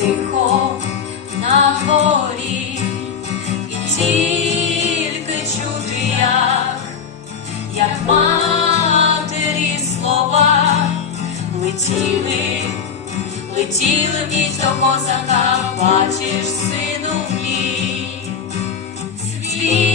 далеко на горі, і тільки чути, як, як матері слова летіли, летіли в до козака, бачиш, сину мій, свічка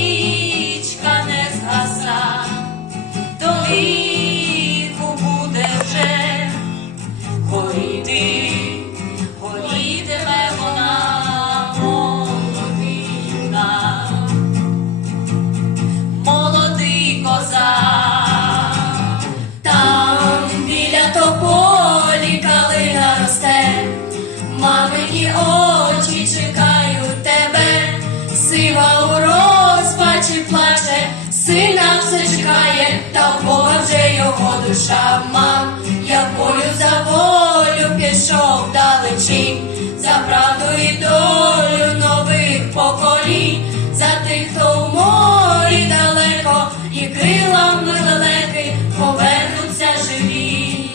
плаче, сина все чекає, та Бога вже його душа мам, якою за волю пішов далечінь, за правду і долю нових поколінь, за тих, хто в морі далеко, і крилами лелеки повернуться живі.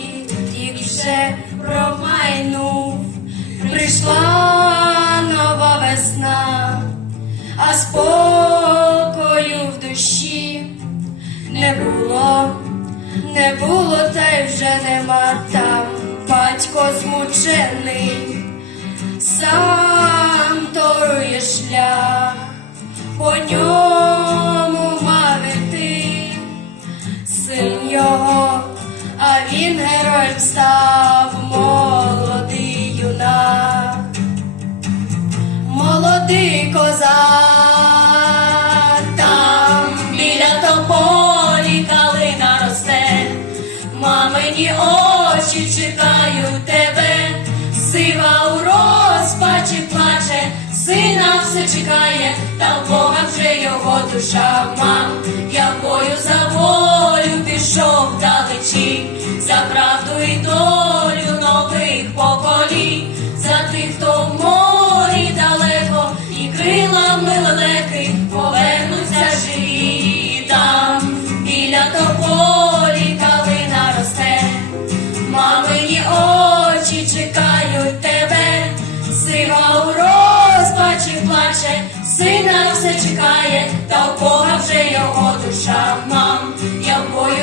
Рік вже промайнув, прийшла не було, та й вже нема. Там батько змучений, сам торує шлях, по ньому мамині очі чекають тебе, сива у розпачі плаче, сина все чекає, та в Бога вже його душа мам, якою за волю пішов далечі, за правду і долю нових поколінь, за тих, хто в морі далеко, і крилами лелеки повернуться розпачі плаче, сина все чекає, та в Бога вже його душа. Мам, якою